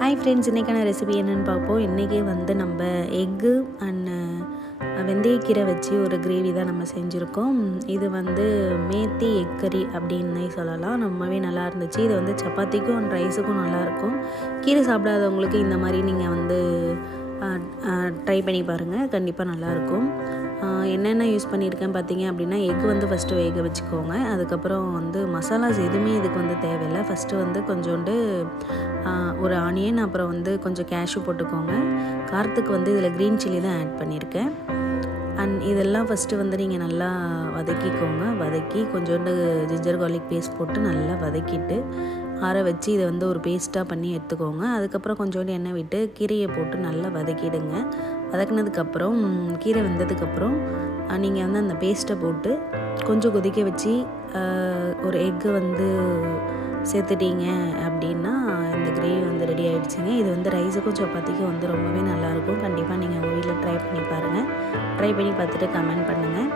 Hi friends, இன்றைக்கான recipe என்னென்னு பார்ப்போம். இன்றைக்கி வந்து நம்ம எக்கு அண்ட் வெந்தயக்கீரை வச்சு ஒரு கிரேவி தான் நம்ம செஞ்சுருக்கோம். இது வந்து மேத்தி எக் கறி அப்படின்னே சொல்லலாம். ரொம்பவே நல்லா இருந்துச்சு. இது வந்து சப்பாத்திக்கும் அண்ட் ரைஸுக்கும் நல்லாயிருக்கும். கீரை சாப்பிடாதவங்களுக்கு இந்த மாதிரி நீங்கள் வந்து ட்ரை பண்ணி பாருங்கள், கண்டிப்பாக நல்லாயிருக்கும். என்னென்ன யூஸ் பண்ணியிருக்கேன் பார்த்தீங்க அப்படின்னா, எக் வந்து ஃபஸ்ட்டு வேக வச்சுக்கோங்க. அதுக்கப்புறம் வந்து மசாலாஸ் எதுவுமே இதுக்கு வந்து தேவையில்லை. ஃபஸ்ட்டு வந்து கொஞ்சோண்டு ஒரு ஆனியன், அப்புறம் வந்து கொஞ்சம் கேஷ்யூ போட்டுக்கோங்க. காரத்துக்கு வந்து இதில் க்ரீன் சில்லி தான் ஆட் பண்ணியிருக்கேன். அண்ட் இதெல்லாம் ஃபஸ்ட்டு வந்து நீங்கள் நல்லா வதக்கிக்கோங்க. வதக்கி கொஞ்சோண்டு ஜிஞ்சர் கார்லிக் பேஸ்ட் போட்டு நல்லா வதக்கிட்டு ஆற வச்சு இதை வந்து ஒரு பேஸ்ட்டாக பண்ணி எடுத்துக்கோங்க. அதுக்கப்புறம் கொஞ்சோண்டு எண்ணெய் விட்டு கீரையை போட்டு நல்லா வதக்கிடுங்க. வதக்கினதுக்கப்புறம் கீரை வெந்ததுக்கப்புறம் நீங்கள் வந்து அந்த பேஸ்ட்டை போட்டு கொஞ்சம் கொதிக்க வச்சு ஒரு எக்கு வந்து சேர்த்துட்டீங்க அப்படின்னா இந்த கிரேவி வந்து ரெடி ஆகிடுச்சிங்க. இது வந்து ரைஸுக்கும் சப்பாத்திக்கும் வந்து ரொம்பவே நல்லாயிருக்கும். கண்டிப்பாக நீங்கள் உங்கள் வீட்டில் ட்ரை பண்ணி பாருங்கள். ட்ரை பண்ணி பார்த்துட்டு கமெண்ட் பண்ணுங்கள்.